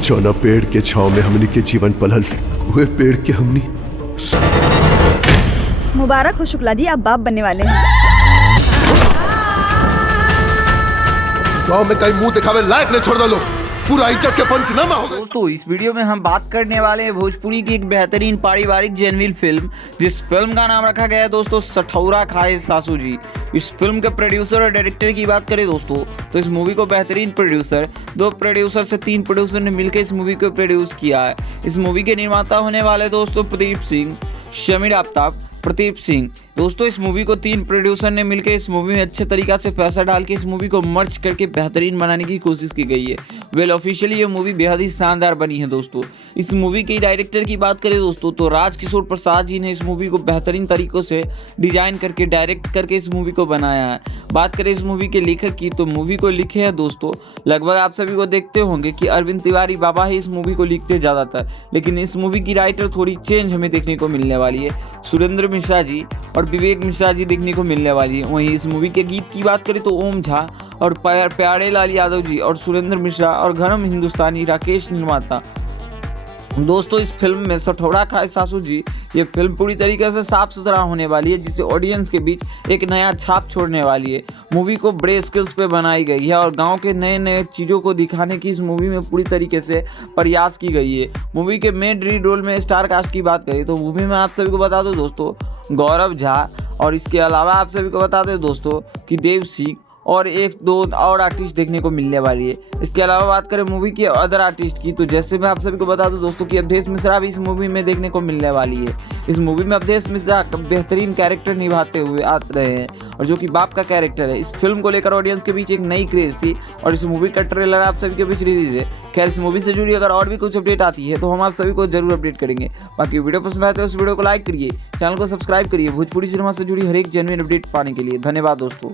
जौना पेड़ के छाव में हमनी के जीवन पलल, हुए पेड़ के हमनी। मुबारक हो शुक्ला जी, आप बाप बनने वाले हैं। गांव में कहीं मुंह दिखावे लायक नहीं छोड़ दो लोग, पूरा इज्जत के पंचनामा हो गए। दोस्तों इस वीडियो में हम बात करने वाले हैं भोजपुरी की एक बेहतरीन पारिवारिक जेनविल फिल्म, जिस फिल्म का नाम रखा गया है दोस्तों सठौरा खाए सासू जी। इस फिल्म के प्रोड्यूसर और डायरेक्टर की बात करें दोस्तों तो इस मूवी को बेहतरीन प्रोड्यूसर, 2 प्रोड्यूसर से 3 प्रोड्यूसर ने मिलकर इस मूवी को प्रोड्यूस किया है। इस मूवी के निर्माता होने वाले दोस्तों प्रदीप सिंह, शमीर आफ्ताब, प्रदीप सिंह। दोस्तों इस मूवी को 3 प्रोड्यूसर ने मिलकर इस मूवी में अच्छे तरीका से पैसा डाल के इस मूवी को मर्ज करके बेहतरीन बनाने की कोशिश की गई है। वेल ऑफिशियली ये मूवी बेहद ही शानदार बनी है दोस्तों। इस मूवी के डायरेक्टर की बात करें दोस्तों तो राजकिशोर प्रसाद जी ने इस मूवी को बेहतरीन तरीकों से डिजाइन करके डायरेक्ट करके इस मूवी को बनाया है। बात करें इस मूवी के लेखक की तो मूवी को लिखे हैं दोस्तों, लगभग आप सभी को देखते होंगे कि अरविंद तिवारी बाबा ही इस मूवी को लिखते ज़्यादातर, लेकिन इस मूवी की राइटर थोड़ी चेंज हमें देखने को मिलने वाली है। सुरेंद्र मिश्रा जी और विवेक मिश्रा जी देखने को मिलने वाली है। वहीं इस मूवी के गीत की बात करें तो ओम झा और प्यारे लाल यादव जी और सुरेंद्र मिश्रा और घरम हिंदुस्तानी राकेश निर्माता। दोस्तों इस फिल्म में सठौरा खाए सासू जी ये फिल्म पूरी तरीके से साफ सुथरा होने वाली है, जिससे ऑडियंस के बीच एक नया छाप छोड़ने वाली है। मूवी को बड़े स्किल्स पे बनाई गई है और गांव के नए नए चीज़ों को दिखाने की इस मूवी में पूरी तरीके से प्रयास की गई है। मूवी के मेन लीड रोल में स्टार कास्ट की बात करें तो मूवी में आप सभी को बता दो दोस्तों गौरव झा, और इसके अलावा आप सभी को बता दें दोस्तों कि देव सिंह और 1-2 और आर्टिस्ट देखने को मिलने वाली है। इसके अलावा बात करें मूवी के अदर आर्टिस्ट की तो जैसे मैं आप सभी को बता दूं दोस्तों कि अवधेश मिश्रा भी इस मूवी में देखने को मिलने वाली है। इस मूवी में अवधेश मिश्रा बेहतरीन कैरेक्टर निभाते हुए आ रहे हैं और जो कि बाप का कैरेक्टर है। इस फिल्म को लेकर ऑडियंस के बीच एक नई क्रेज थी और इस मूवी का ट्रेलर आप सभी के बीच रिलीज है। खैर इस मूवी से जुड़ी अगर और भी कुछ अपडेट आती है तो हम आप सभी को जरूर अपडेट करेंगे। बाकी वीडियो पसंद आए तो उस वीडियो को लाइक करिए, चैनल को सब्सक्राइब करिए भोजपुरी सिनेमा से जुड़ी हर एक जेन्युइन अपडेट पाने के लिए। धन्यवाद दोस्तों।